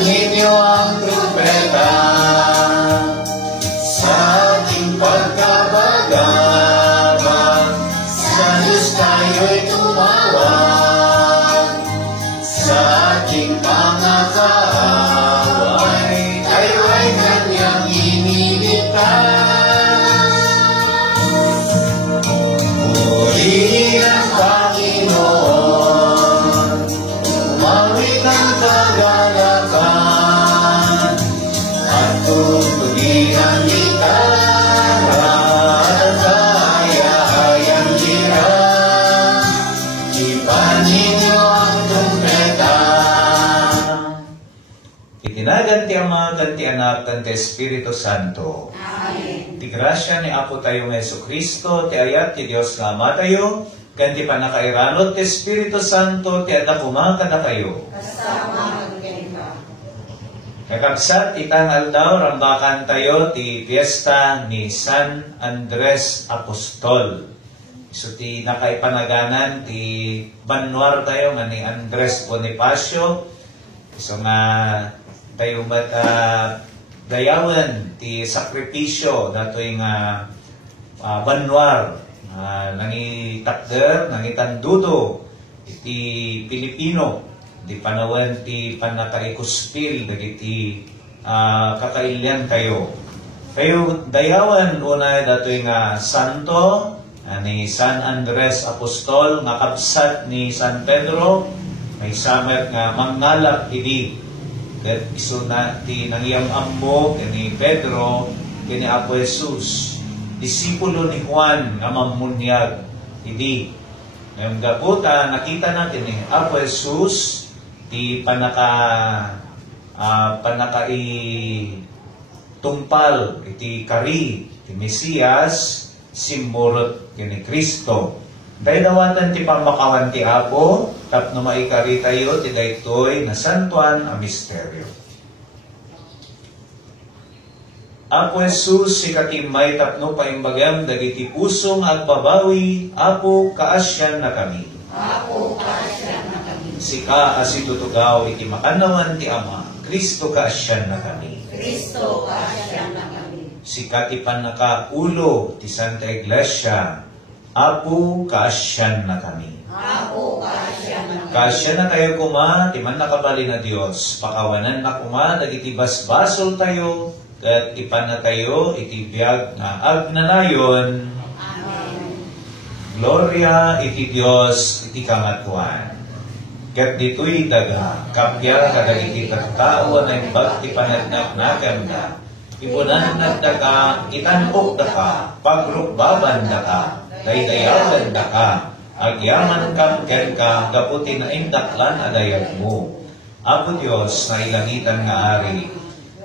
ninyo ang trumpeta sa ating pagkabagabag. Sa Diyos tayo'y tumawag, sa ating mga kaaway, tayo ay kanyang iniligtas. Purihin ang Panginoon, umawit ang kagalakan, at tutugin ang gitara at kaya-hayang lira. Ipanin niyo ang trumpeta. Itinagan ti Ama, kanti Anak, kanti Espiritu Santo. Amen. Ti grasya ni Apo tayong Jesucristo, ti ayat ti Dios nga Ama tayo, kanti panakairanot ti Espiritu Santo, ti adakuma kada kayo. Kasama ang ganito. Kakabsat itang aldaw, rambakan tayo ti fiesta ni San Andres Apostol. So ti nakaipanaganan ti banwar tayo nga ni Andres Bonifacio. So nga tayo dayawan ti sakripisyo datoy nga banwar nangitakder, nangitandudo iti Pilipino di panawan ti panakaikuspil dagiti kakailyan kayo. Kayo dayawan unay datoy nga santo ni San Andres Apostol nga kabsat ni San Pedro, may samet nga mangngalap idi. Ket iso na ti nangyam-ammo ni Pedro kini Apo Jesus, disipulo ni Juan nga mamunyag idi. Ngayong gabuta nakita natin ni Apo Jesus ti panakai tumpal iti kari ti Mesiyas simbolo kini Kristo. Daynawatan ti pamakawan ti Apo tapno maikari tayo ti daytoy na santuan a misteryo. Apo Jesus si katimay tapno paimbagam dagiti pusong agbabawi. Apo kaasyan na kami. Apo kaasyan na kami. Sika asitutugaw iti makanawan ti Ama. Kristo kaasyan na kami. Kristo kaasyan na kami. Sika ti panakaulo ti Santa Iglesia. Apo kaasyan na kami. Apo kaasyan na kami. Kaasyan na kayo kuma, ti man nakabali na Dios. Pakawanan na kuma, dagiti basbasol tayo, kat ipan na tayo, iti biyag na agnanayon. Amen. Gloria iti Dios, iti kamatuan. Kat dito'y daga, kapya kadagiti tattao na imbag ti panagnak na ganda. Ipunan nagdaga, itanpok da ka, pagrukbaban da ka, daydayawan da ka, agyaman kang ken ka, gaputi na indaklan adayag mo. Apo Diyos na ilangitan nga ari,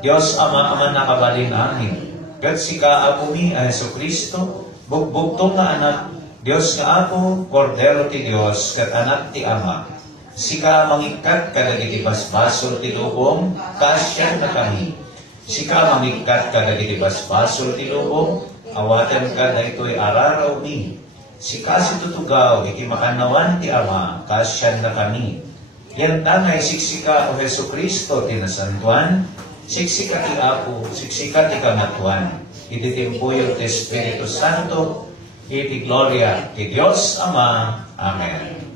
Diyos Ama nakabalin amin, kat sika Apo mi a Jesucristo, bugbugtong nga anak, Diyos nga Apo, Kordero ti Diyos, kat anak ti Ama, sika mangikat kadagiti basbasol ti lubong, kaasyan na kami. Sika mamikat ka dagiti basbasol ti lubong, awaten ka daytoy araraw mi. Sika situtugaw iti makanawan ti Ama, kaasyan na kami. Yan tangay siksika o Jesucristo ti nasantuan, siksika ti Apo, siksika ti kamatuan. Iti timpuyo ti Espiritu Santo, iti gloria ti Dios Ama. Amen.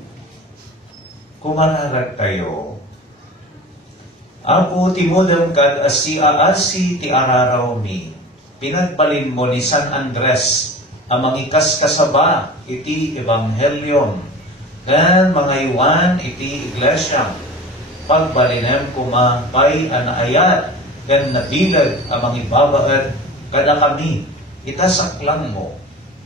Kumanarag tayo. Apo timudem kad asi ti araraw mi. Pinagbalin mo ni San Andres ang mangikas kasaba iti ebanghelyom. Ken mga iwan iti iglesia. Pagbalinem kumapay anaayat ken nabilag ang mangibabaet kada kami. Itasaklang mo.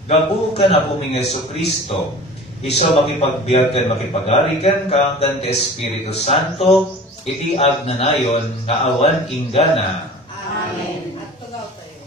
Gabu ka na puming Jesucristo. Iso makipagbiag ken makipagarikan ka ken ti Espiritu Santo. Iti agnanayon nga awan inggana. Amen. At tugaw tayo.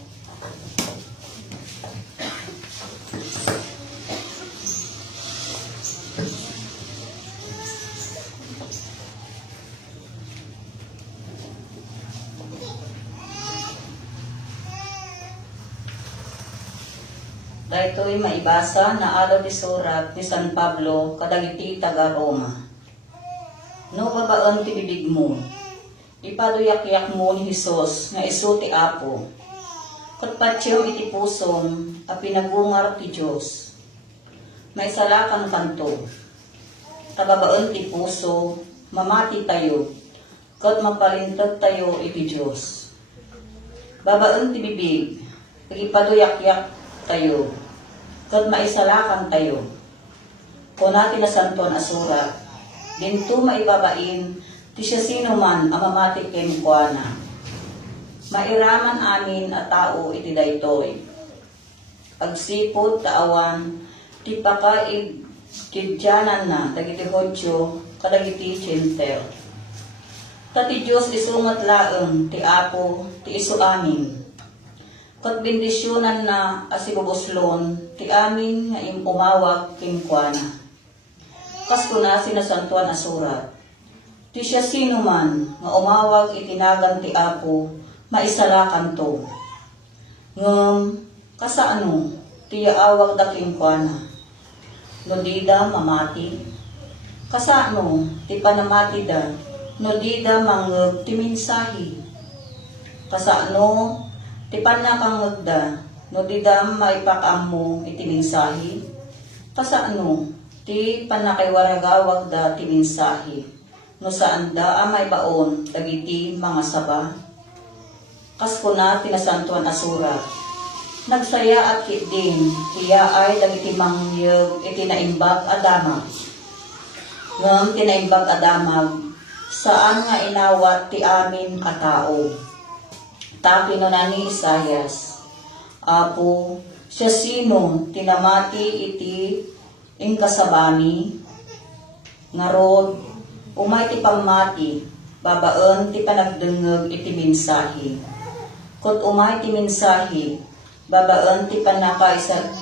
Daytoy maibasa na adaw ti surat ni San Pablo kadagiti taga Roma. No babaon ti bibig mo, ipaduyak-yak mo ni Hesus nga isu ti Apo. Kat patyom iti pusom a pinagungar ti Diyos. May salakan kanto. Tababaen ti puso, mamati tayo, kat mapalintag tayo iti Diyos. Babaen ti bibig, ipaduyak-yak tayo, kat maisalakan tayo. Kung natin na santon asura, dinto maibabain, ti siya sino man ang mamati ken kuana. Mairaman amin at tao iti daytoy. Agsipod taawan, ti pakaig kidyanan na, dagiti Hodyo, kadagiti Chintel. Tati Diyos isungat laeng, ti Apo, ti isu amin. Kat bendisyonan na asibubuslon, ti amin nga impumawag kinkwana. Kasko na sinasantuan asurat. Ti siya sino man nga umawag itinagan ti Apo, maisalakan to. Ngem, kasaano, ti yaawag da kinkwana. No di da mamati. Kasaano, ti panamati da, no di da mangeg ti minsahi. Kasaano, ti panakangeg da, no di da maipakaammo iti minsahi. Kasaano, ti panakaiwaragawag da ti minsahi. No saan da amay baon, dagiti mga saba. Kasko na tinasantuan asurat. Nagsaya at kitdin, tiya ay dagiti mangyeg iti naimbag adamag. Ngam tinaimbag adamag, saan nga inawat ti amin katao. Tapino na ni Isayas, Apo, siya sino tinamati iti ingkasabami, ngarod, umay ti pamati, babaen ti panagdengeg iti minsahi. Kot umay ti minsahi, babaen ti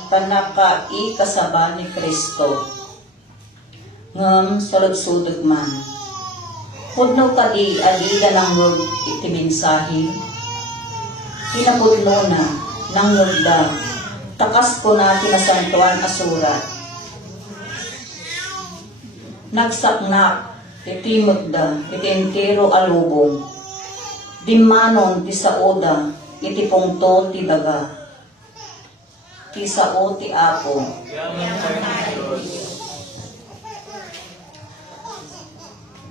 panakaikasaba ni Kristo. Ngem saludsudeg man. Pudno kadi adida nanggeg iti minsahi. Kinapudno na nanggeg da. Takas ko na tinasantuan asurat. Nagsaknak iti mutda iti entero alubong. Dimmanon ti saoda iti pungto ti daga. Ti sao ti Apo.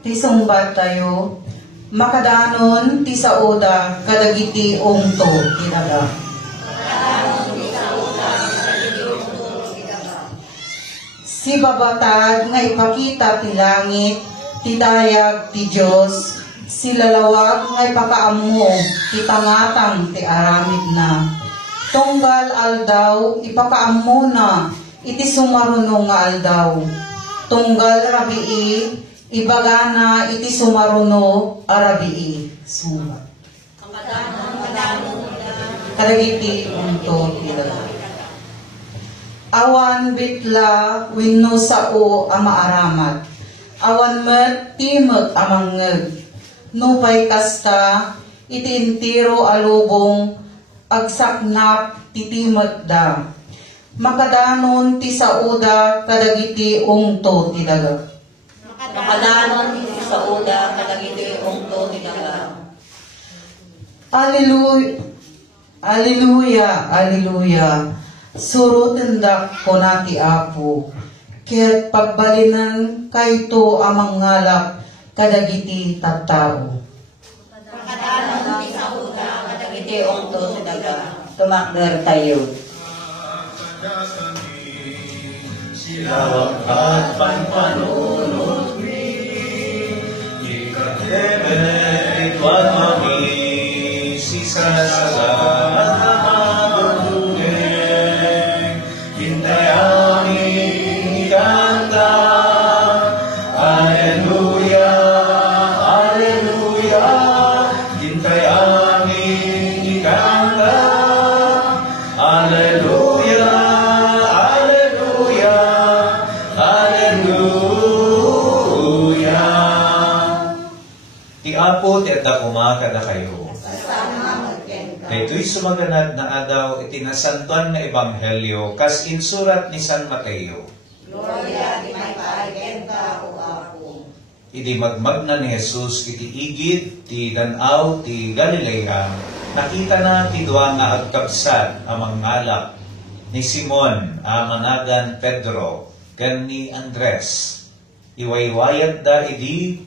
Ti sungbat tayo, makadanon ti saoda kadagiti ongto ti daga. Si babatag nga ipakita ti langit, ti dayag ti Diyos, si lalawag nga ipakaammo, ti pangatang ti aramid na. Tunggal aldaw, ipakaammo na, iti sumaruno nga aldaw. Tunggal rabii, ibagana iti sumaruno arabii. Sumat. Kadagiti unto ti daga. Awan bitla wenno sao a maaramat. Awan met timek amangeg. Nupay kasta iti entero alubong agsaknap ti timek da. Makadanon ti sauda kadagiti ungto ti daga. Makadanon ti sauda kadagiti ungto ti daga. Alleluia. Alleluia. Alleluia. Surutendak ko na ti Apo, ket pagbalinan kayto amang ngalap kadagiti tattao. Makadanon ti sauda kadagiti ungto ti daga. Tumakder tayo. Silawak at panpanunod mi, ikatemet itwan mami, sisasagat na madudugeng, hintay aming ikanta. Alleluia, Alleluia, hintay aming ikanta. Alleluia, Alleluia, Alleluia. Ti Apo ti adda kumakada kayo. Daytoy sumaganad na adaw iti nasantuan nga ebanghelyo kas insurat ni San Mateo. Gloria di may paigenta o Apo. iti magmagna ni Jesus iti igid ti Dan-aw ti Galilea, nakita na ti dua nga agkabsat amang ngalap ni Simon managan Pedro ken ni Andres. Iwaywayad da iti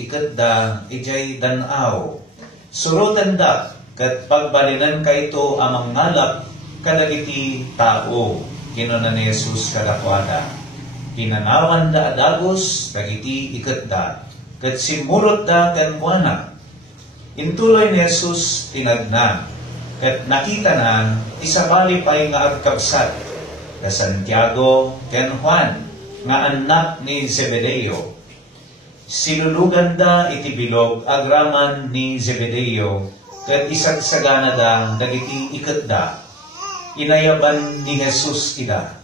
ikadda ijay Dan-aw. Surutan da ket pagbalinan kayto amang ngalap kadagiti tao. Kinuna ni Jesus kadakwada. Pinanawan da adagos dagiti ikadda ket simurot da ken kuana. Intuloy ni Jesus tinagna ket nakita na isabali pay nga agkabsat ka Santiago ken Juan nga anak ni Zebedeo. Silulugan da iti bilog agraman ni Zebedeo ket isagsagana da dagiti ikadda. Inayaban ni Jesus ida.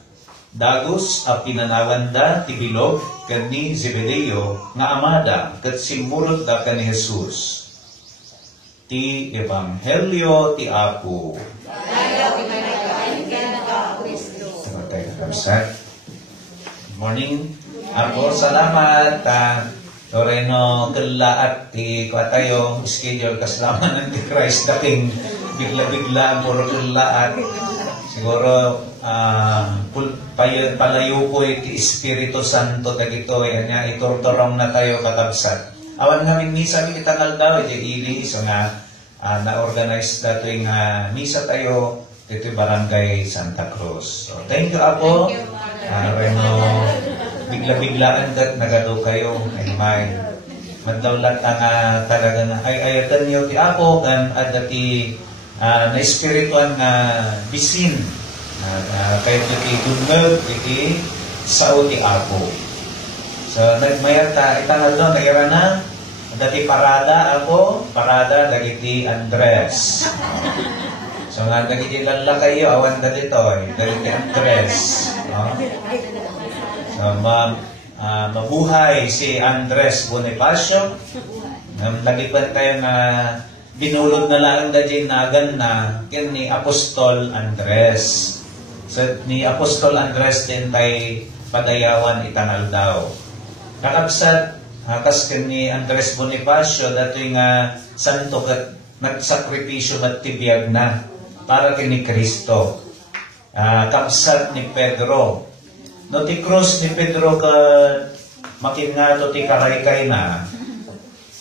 Dagos a pinanawan da ti bilog ken ni Zebedeo nga amada ket simurot da ken ni Jesus. Ti Ebanghelyo ti Apo. Good morning. Apo, salamat. Toreno kelaat ti kwatayo schedule kaslaman ng Christ daking bigla-bigla ang puro kelaat. Siguro palayo ko iti Espiritu Santo dagito anya iturturong na tayo katabsat. Awan namin misa mi itangal daw iti ili so nga na-organize dato yung misa tayo dito Barangay Santa Cruz. So thank you Apo. Reno bigla-biglaan dat nagado kayo ay may madawlat ang talaga na ay ayatan niyo ti Apo kan adati na espirituan nga bisin kayo ti dungag iti sao ti Apo. So nagmayata itangal no naira na dati parada Apo parada dagiti Andres. So nga dagiti lalla kayo awan dito dagiti Andres. So, mabuhay si Andres Bonifacio. Lagipan tayo na binulod na lang da dyan nagan na kin ni Apostol Andres. So, ni Apostol Andres din tayo padayawan itangal daw. Kakabsat, hakas kin ni Andres Bonifacio dato yung santo kat nagsakripisyo at tibiyag na para kin ni Kristo. Kapsat ni Pedro. No ti krus ni Pedro ka makinga to ti karaykay na.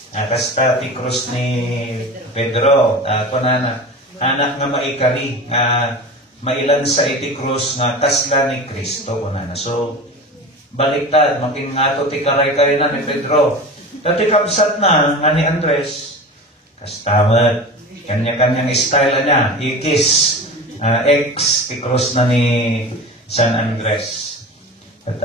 Kasta ti krus ni Pedro kunana anak nga maikari nga mailan sa iti krus nga kasla ni Kristo kunana. So baliktad makinga to ti karaykay na ni Pedro. Dati kapsat na nga ni Andres. Kastamat kanya-kanyang style niya ikis X ti krus na ni San Andres. At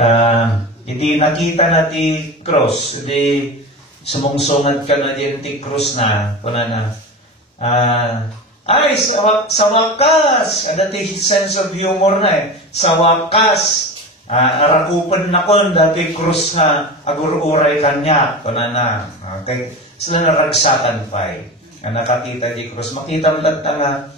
hindi nakita na ti cross, hindi sumungsungad ka na din ti cross na, kuna na, ay, sa wakas, ada ti sense of humor na sa wakas, arakupan na kon, dati cross na agur-uray kanya, kuna na, okay, sila naragsakan pa nakakita ti cross, makita mo lang nga,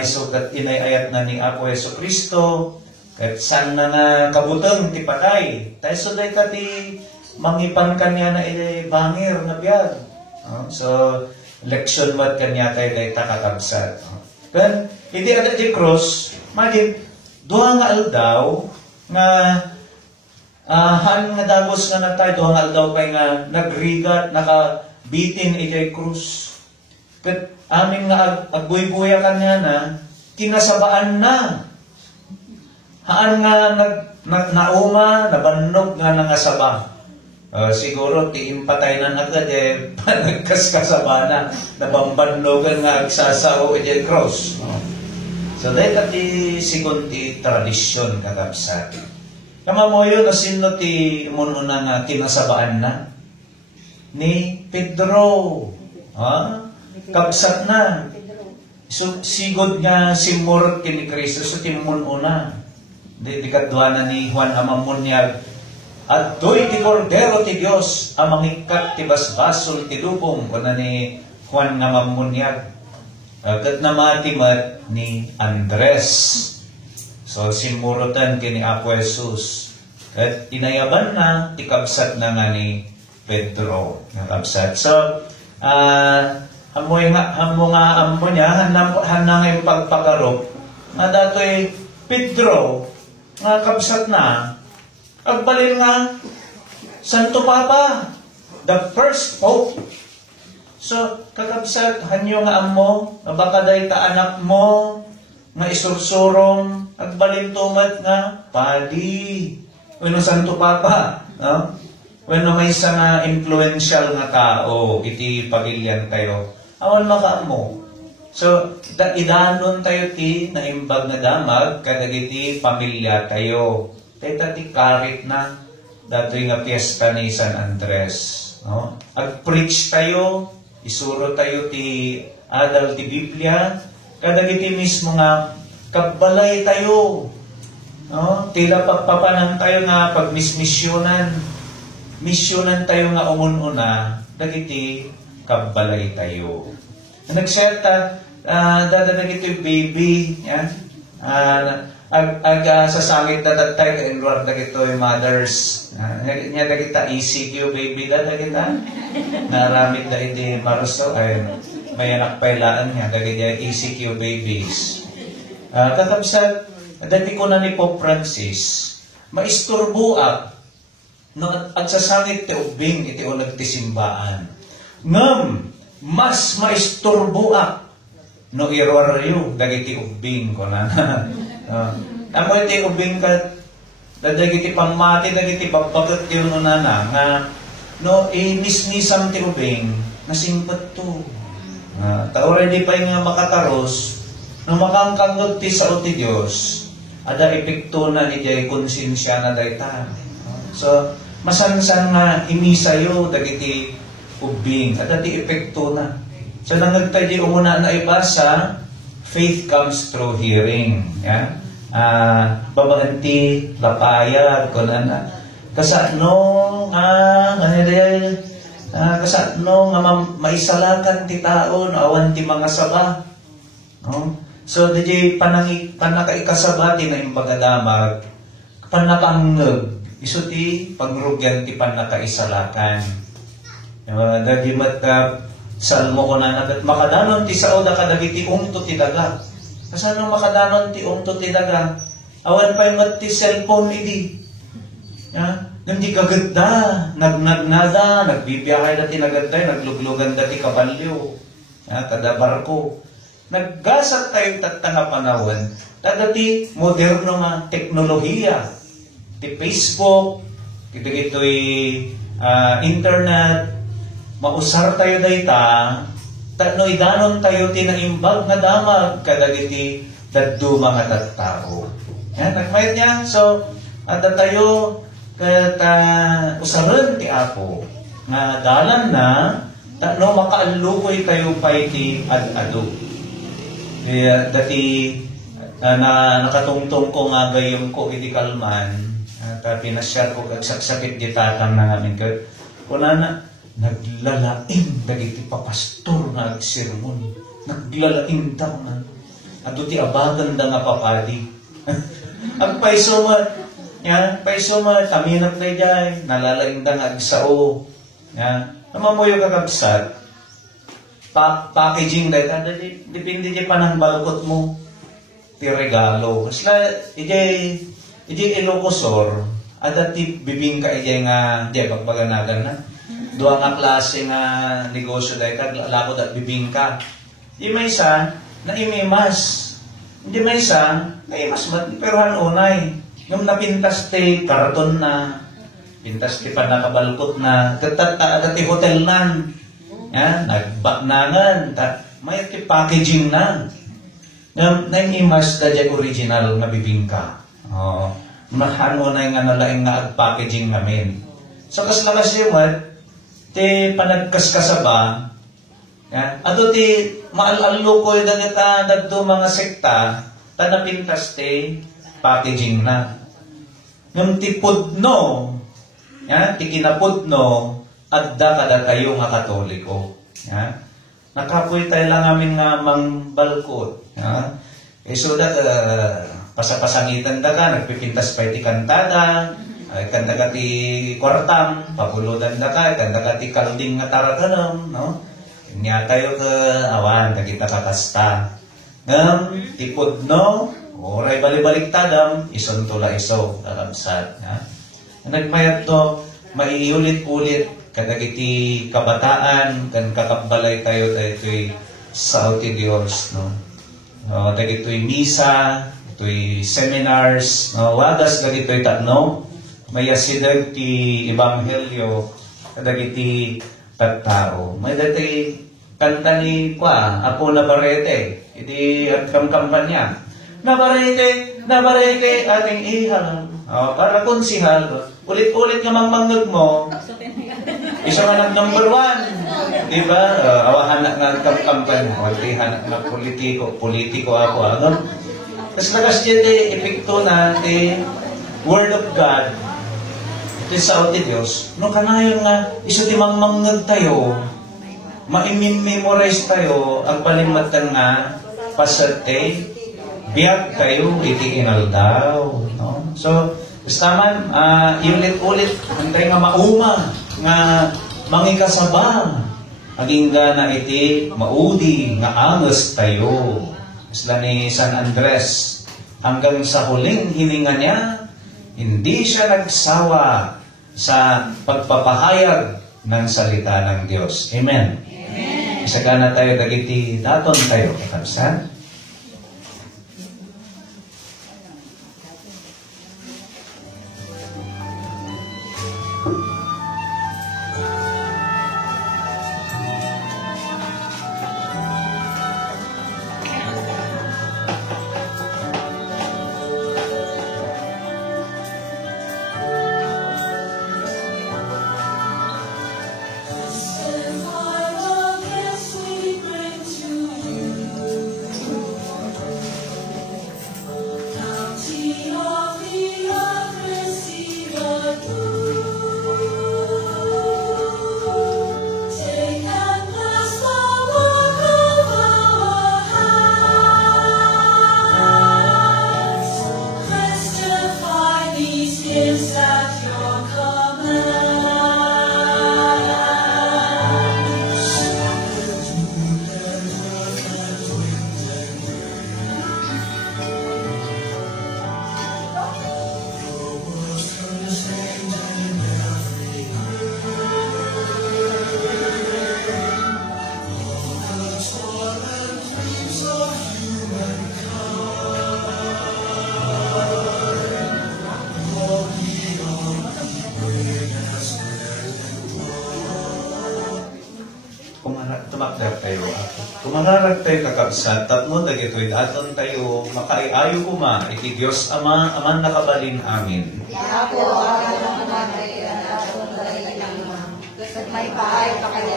isukat inayayat na ni Apo Yesu Kristo, at saan na nga kabutang ti patay. Tayo so day ka ti mangipan kanya na bangir na biyag. So, leksyon mat kanya tayo day takakabsat. Then, hindi agad ti cross, maging duha nga aldaw nga han nga dagos nga na tayo, duha nga aldaw kay nga nagrigat, nakabitin iti cross. Kat amin nga agbuy-buya kanya na, kinasabaan na. Haan nga nauma, nabannog nga nangasaba. Siguro, tiimpatay na agad nagkaskasaba na, nabambanlogan nga agsasao iti cross. So, dahil ti sigon ti tradisyon kakabsat. Kamamoyo na sino ti mununa nga kinasabaan na? Ni Pedro. Kabsat na. So, sigod nga simurot kini Kristo so timununa. Di kadwa na ni Juan Amamunyag at doy ti Cordero ti Dios amangikat ti basbasol ti lubong kuna ni Juan Amamunyag kat namatimat ni Andres. So simurutan kini Apo Jesus at inayaban na ti kabsat na nga ni Pedro nga kabsat. So amo niya hanang yung pagpagarop nga datoy Pedro nga kabsat na agbalin nga Santo Papa, the first Pope. So, kakabsat, hanyo nga amo, nga baka dahi ta anak mo, nga isursurong, agbalin tumat nga, padi. Bueno, Santo Papa, no? Bueno, may isa nga influential nga tao, iti pagilyan tayo. Awan maka mo. So, idanon tayo ti, na imbag na damag, kadagiti pamilya tayo. Tayo ti karit na, dato'y nga piyesta ni San Andres. No? Ag-preach tayo, isuro tayo ti adal ti Biblia, kadagiti mismo nga kabalay tayo. No? Tila pagpapanan tayo nga pagmismisyonan. Misyonan tayo nga umununa, dagiti kabalay tayo. Nag-share ta, dadagiti baby, yan. Sasangit na datay enroll na gito yung mothers. Nya na kita ECQ baby na kita. Naramit na iti maruso ay may anak pailaan niya dagiti ECQ babies. Kakabsat dati ko na ni Pope Francis maisturbuak no at sasangit ti ubing iti unag ti simbaan. Ngem mas maisturbuak no iroryo dagiti ubing ko na. Ako iti ubing kat dagiti pamati dagiti pagpagat ti unana nga no inisnisam ti ubing nasimpet to. Taore di pa nga makataros no makangkanggot ti sao ti Dios ada epekto na iti konsensya na dayta. So masansan nga imisayo dagiti ubing ada ti epekto na. So nangagtay di umuna na ibasa faith comes through hearing. Yeah? Babaanti, lapayag, kunana. Kasano nga maisalakan ti tao, no, awan ti mga saba. No? So, di panakaikasaba, di na yung pagadamag, panakangag, iso ti pagrugyan ti panakaisalakan. Dadi salmo ko na nagat makadanon ti sao da kadagiti umto ti daga. Kasano makadanon ti umto ti daga? Awan pa yung ti cellphone idi. Hindi kaganda, nagnada, nagbibiyahay na ti naganda, nagluglugan da ti kabalyo, tada barko. Naggasat tayo tatanga panawan, tada ti moderno nga teknolohiya, ti Facebook, ito'y internet, mausar tayo dayta, no idanon tayo tinaimbag nga damag kadagiti daddu mga tattao. Yan, nagmayad niya. So, ada tayo usaran ti Apo nga dalan na no makaalukoy tayo pa iti ad-ado. Kaya dati nakatungtong ko nga gayong ko iti kalman at pinasyar ko kagsakit di tatang na namin kunana naglalaing dagiti papastor nga agsermon. Naglalaing daw na. Ato ti abagan da nga papadi. Agpaiso mo, paiso mo, taminap na dyan, nalalaing da nga agsao. Namamuyo kakabsat, packaging da, depende di pa ng balkot mo, ti regalo. Kasla, ijay ilokosor, ada ti bibing ka ijay nga, di pagpaganagan na. Doa nga klase nga negosyo dahil lako at bibingka. Di may isa na imimas. Di may isa na imas pero hanunay. Yung napintas ti karton na, pintas ti panakabalkot na, dati hotel nan. Nagbaknangan, may ti packaging na. Na imas da dyan original na bibingka. Hanunay nga nalaing nga packaging namin. So kaslakas yung ti panagkaskasaba, ato ti maalalo ko yung dagdo mga sekta, tanapintas ti packaging na. Nung ti pudno, ti kinapudno, adda kada tayo nga katoliko. Nakapoy tayo lang amin nga mangbalkot. So that, pasapasangitan da ka, nagpipintas pa iti kantada, Ay kanda kati kwartam, papuludan da ka, kanda kati kalding nga taratanam, no? Inya tayo ka awan, kita kakasta. Ngam, tipod no, oray balik-balik tadam, ison tula iso, kakabsat. Nagmayat to, maiulit-ulit, kadagiti kabataan, kan kakabbalay tayo ito'y sa ti Diyos, no? Dagito'y misa, ito'y seminars, no? Wagas dagito'y tatno, mayasidag ti Ebanghelyo, kadagiti tattao. May dati kanta ni Apo Navarrete, iti at kampanya. Navarrete, ating ihang. Para konsihal, ulit-ulit nga mangmangag mo, isa nga number 1. Diba? Awahan na nga kampanya. Waltihan na politiko ako. Ano? Tapos lakas dyan epekto na Word of God. Ito sa ti Diyos. No kanayon nga, isa di mangmangag tayo, ma-memorize tayo, ang palimatan nga, pasate, biyak tayo, iti inaldaw. No? So, Gustaman, ulit-ulit, hantay nga mauma, nga mangikasaba, aging na iti maudi, nga angas tayo. Isla ni San Andres, hanggang sa huling hininga niya, hindi siya nagsawa sa pagpapahayag ng salita ng Diyos. Amen. Amen. Isa ka na tayo, dagiti daton tayo, kakabsan. Tumakdar tayo. Kumangarag tayo kakabsat, tatmo dagito'y daton tayo, makaiayo kuma, iti Diyos Ama, aman nakabalin amin. Ako, alam naman ay daton tayo ng may pahay pa kaya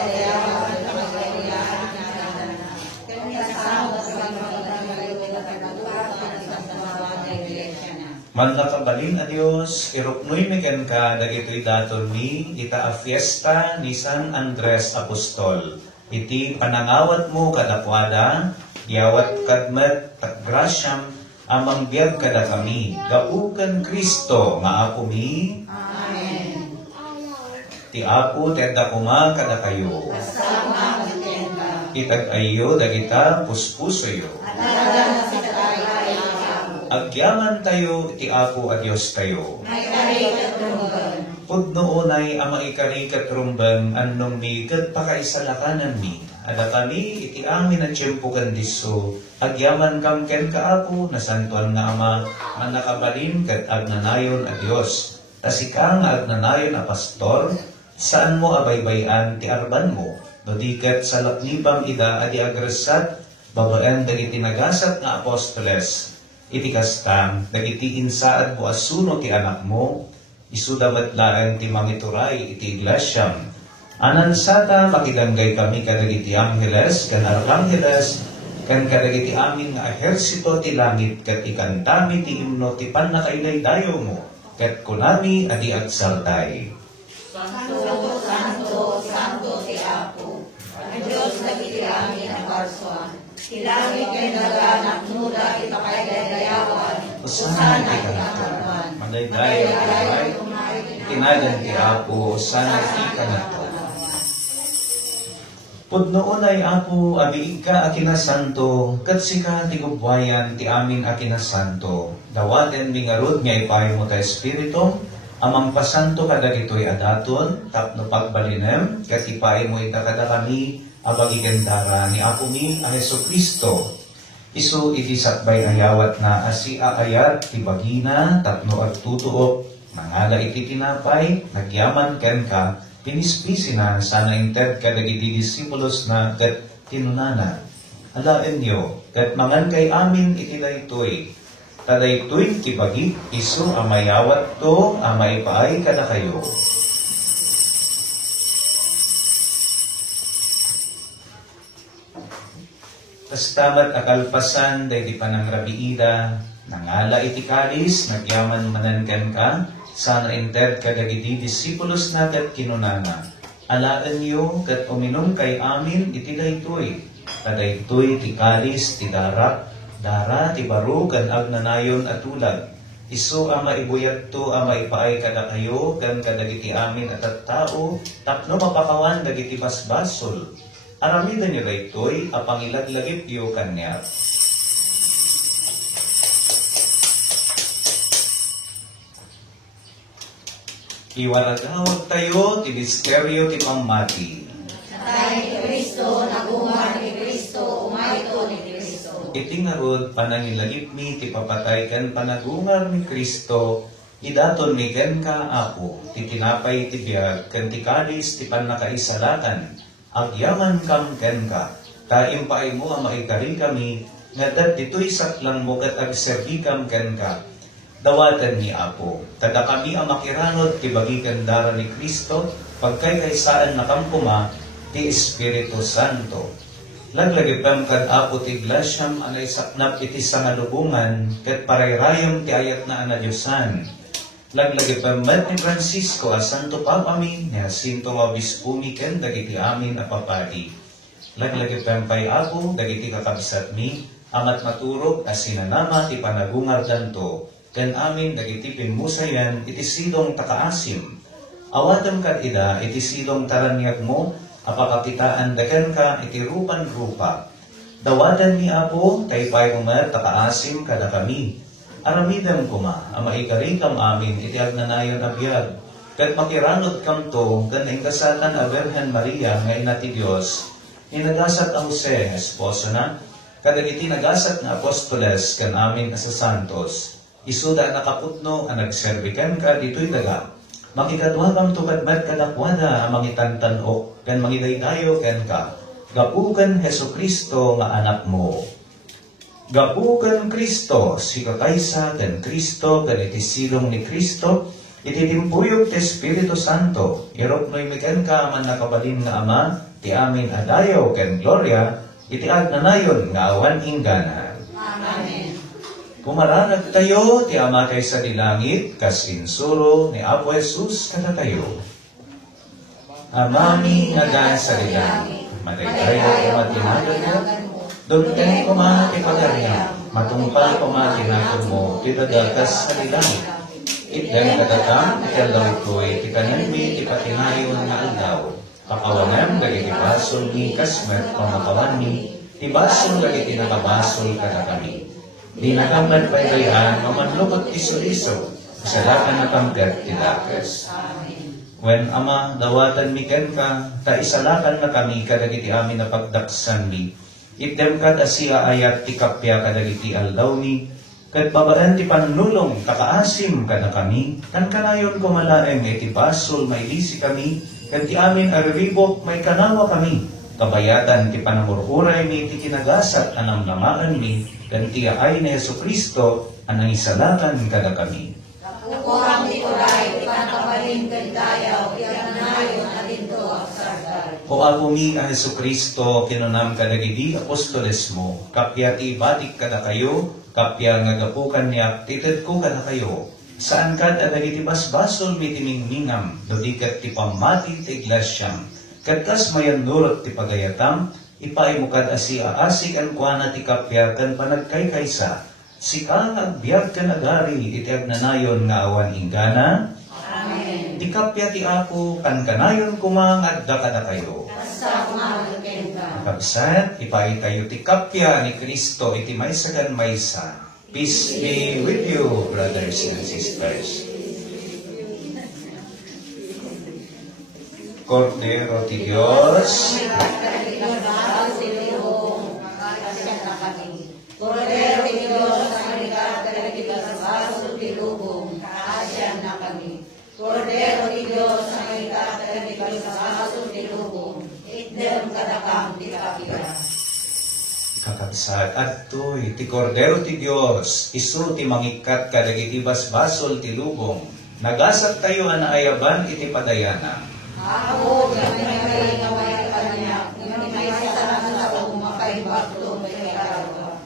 man nakabalin a Diyos, iruknoy megan ka, dagito'y daton ni, ita a fiesta ni San Andres Apostol. Iti panangawat mo kadakwada, yawat kadmet taggrasyam, amang biyag kada kami, gaukan Kristo, nga ako mi. Amen. Ti Apo, tenda kuma kada kayo. Kasama ang tenda. Itag ayo, dagita, puspusoyo. At talagang sa tayo ay ako. Agyaman tayo, ti Apo a Diyos tayo. May karikat rumban. Pudno unay ama ikarikat rumbang annong migat pakaisalakanan mi. Ada kami iti amin at tiyempo kandiso. Agyaman kam ken kaapo, nasantuan nga ama, nga nakabalin kat agnanayon a Diyos. Tasikang agnanayon a pastor, saan mo abaybayan ti arban mo? Dodikat sa laknibang ida adi agresat, babaen dagiti nagasat nga apostoles. Iti kastang, dagiti insaad mo asuno ti anak mo, isudamat laan ti mangituray iti iglesyam. Anan sata makiganggay kami kadagiti angheles, kan arcangheles, kan kadagiti amin nga ehersito ti langit, kat ikantami ti imno ti pannakainaydayo mo, kat kunami adi agsaltay. Santo, Santo, Santo ti Apo. Ang Diyos nagiti amin ang barswa. Ilangit kay naganak nuda ito kay dayawan. Usahan ay ikaw. kinahaman. Manday-day. Manday-day. tinagan ti Apo, sana ika na to. Pudnoon ay Apo, abiig ka akinasanto, kat sika ti gubwayan ti amin akinasanto. Dawaten mingarod nga ipay mo ta Espiritu, amang pasanto kada gito'y adaton, tapno pagbalinem, kat ipay mo ita kada kami, abagigandara ni Apo mi ang Heso Kristo. Isu iti sakbay ayawat na asi aayat ti bagina, tapno agtutuop, nangala iti tinapay, nagyaman ken ka, pinispisi na sana inted kadagiti disipulos na ket tinunana. Alaen nyo, ket mangan kay amin iti daytoy. Tadaytoy ti bagi, isu amayawat to, amaipaay kada kayo. Tastamat akalpasan, day di panang rabiida, nangala iti kalis, nagyaman mananken ka, sana inted kadagiti disipulos na ket kinunana. Alaan nyo, ket uminom kay amin iti daytoy. Kadaytoy ti kalis, ti dara ti baro, kan agnanayon at tulag. Isu ama ibuyat to, ama ipaay kada kayo, kan kadagiti amin at tao, tapno mapakawan dagiti basbasol. Aramidan nyo daytoy, apangilaglagip yo kanya. Iwaradawag tayo, ti misteryo ti pamati. Natay ni Kristo, nagumar ni Kristo, umayto ni Kristo. Iti ngarod, panangilagip mi, ti papatay kan panagungar ni Kristo, idaton mi ken ka, Apo, ti tinapay ti biyag, kan ti kalis, ti panakaisalatan, agyaman kam ken ka, taimpaay mo ang maikari kami, nga dat dito'y saklang mo kat agserbi kam ken ka. Dawatan ni Apo, tada kami ang makiranod, ti bagikan dara ni Kristo, pagkaykaysaan na kampuma, ti Espiritu Santo. Laglagipam kad Apo ti glasyam anay saknap iti sangalubungan, ket parayrayom ti ayat na anadyosan. Laglagipam met ni Francisco a Santo Papami, ni Jacinto Obispumi ken dagiti amin a papadi. Laglagipam pay Apo, dagiti kakabsat mi, amat maturog a sinanama ti panagungar danto, ken amin dagiti pinmusayan iti silong takaasim. Awatam kad ida iti silong taranyag mo, apakakitaan daken ka iti rupan-rupa. Dawadan ni Apo, taypay umat takaasim kada kami. Aramidam kuma, amaikari kam amin iti agnanayon abiyag. Kat makiranod kam to, kan ingkasatan a Virgen Maria nga ina ti Dios, inagasat a Jose, esposo na, kadagiti nagasat na apostoles kan amin asa santos. Isuda nakaputno ang nagserbikan ka dito'y daga. Makikadwa kam to kadmat kadakwada ang mangitantanok, kan mangidaydayo ken ka. Gapukan Heso Kristo nga anak mo. Gapukan Kristo, si kakaysa ken Kristo, ken iti silong ni Kristo, iti timpuyog ti Espiritu Santo, irop no'y miken ka man nakabalin nga Ama, ti amin adayaw ken gloria, iti agnanayon nga awan ingganan. Amen. Pumaranag tayo, ti Ama kaysa di langit, kas insuro ni Apo Jesus kada kayo. Amami nga daan sa di langit, mataytayo matinagan mo, dugten ko man ti pagarya, matungpal ko man tinakod mo, ti dadakas sa di langit. Itdan katatam, italaw ito'y, ti kanami, ti patinayon nga aldaw. Pakawanam, dagiti basol ni kasmet, pamakawan ni, ti basol dagiti nakabasol kada kami. Di nakamad paybayan, mamanlukot ti suliso, kasalakan na panggat ti lakas. When Ama, dawatan mi ken ka, ta isalakan na kami kadagiti amin na pagdaksan mi. Item kad asiya ayat ti kapya kadagiti aldaw mi, kad babaan ti panulong kakaasim kada kami, kan kanayon kumalaeng iti basol mailisi kami, kan ti amin ariribok may kanawa kami. Kabayatan ti panamururay mi ti kinagasat anam namaan mi, kan ti ay ni Heso Kristo anang isalakan kada kami. Nakukurang di kuray, di panakabalin kandayaw, iagnayon atin to aksargal. O ako mi a Heso Kristo, kinunam kadagidi apostoles mo, kapya ti batik kada kayo, kapya nga gapukan niya, tited ko kada kayo. Saan kad adagiti basbasol mi timingmingam, dodikat ti pamati ti iglesyam, kadkas mayan nurot ti pagayatam, ipaimukad asi aasik ang kuana ti kapya kan panagkaykaysa, si kang agbiag kan agari iti agnanayon nga awan inggana. Amen. iti kapya ti Apo, kan kanayon kumang adda kada kayo. Basta kumangagin ka. Kapsat, ipaitayo ti kapya ni Kristo, iti maysa kan maysa. Peace be with you, brothers and sisters. Kordero ti Diyos, Kordero ni Diyos, ang ikat talaga sa baso di lubong, kaasyan na kami. Kordero ni Diyos, ang ikat talaga sa baso di lubong, itdem kadakang di kapira. kakabsat, adtoy, ti Kordero ti Diyos, isu ti mangikat kadagiti basbasol ti lubong, nagasat tayo anaayaban iti padayana. Ako, kami may ngaway kanya, kami may sasaran sa kong makaibagto may karawa.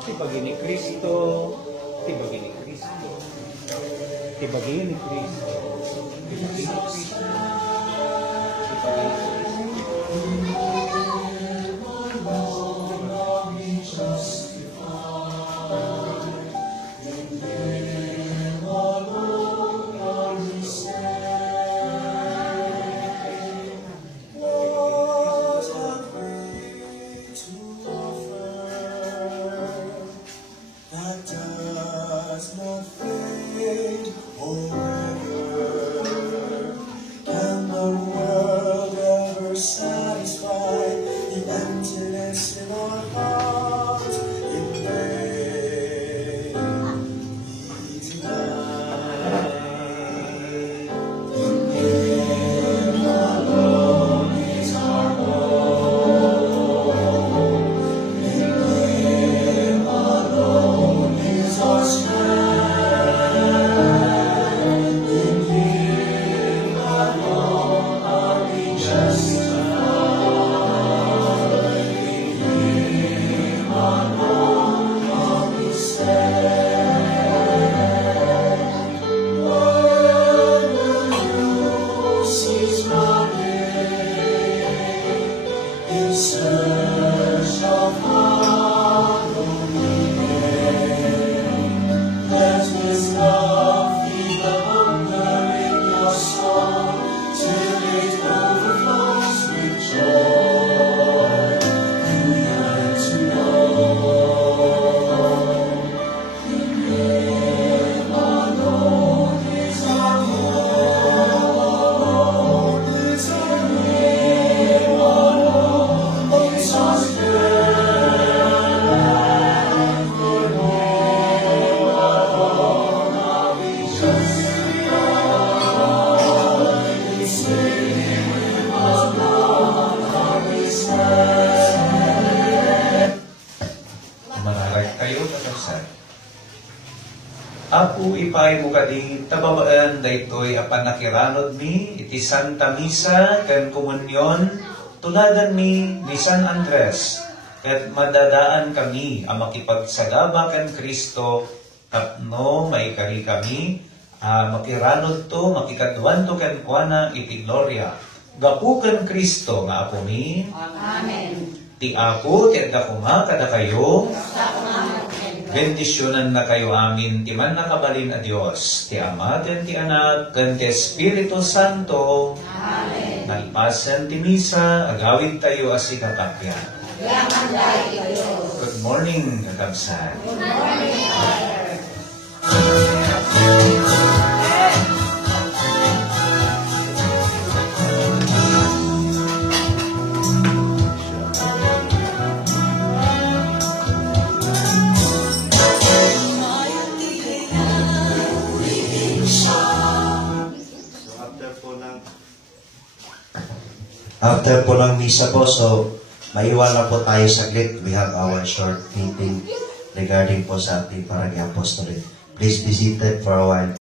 Tibagi ni Kristo, tibagi ni Kristo, tibagi ni Kristo, tibagi ni Kristo, tibagi ni That does not fade forever. Can the world ever satisfy the emptiness in our hearts? In vain we deny. In Him alone is our hope. In Him alone is our strength. In Him alone are we justified. In Him alone are we saved. When the youth sees running in search of hallowed name, let His love feed the hunger in your soul till it overflows with joy. You yearn to know. In Him alone is our hope. It's in Him alone is our strength. For Him alone are we justified. It's in Him alone are we saved. Mangarag kayo kakabsat. Apo ipay mo kadi tababaan daytoy apan nakiranod mi iti Santa Misa ken komunyon tuladan mi ni San Andres ket madadaan kami a makipagsagaba ken Kristo tapno maikari kami makiranod to makikadwan to ken kuana iti gloria gapu ken Kristo nga apo mi Amen. ti Apo ti adda kuma kada kayo. Sa kumangagin ka. Bendisyonan na kayo amin, ti man nakabalin a Diyos, ti Ama, ten ti Anak, ken ti Espiritu Santo, Amen. nalpasan ti Misa, agawid tayo as ikakapya. Yaman dahil kayo. Good morning, kakabsat. Good morning, Father. Shine. After po ng misa po, so maiwala po tayo saglit. We have our short meeting regarding po sa ating Parang Apostolate. Please be seated for a while.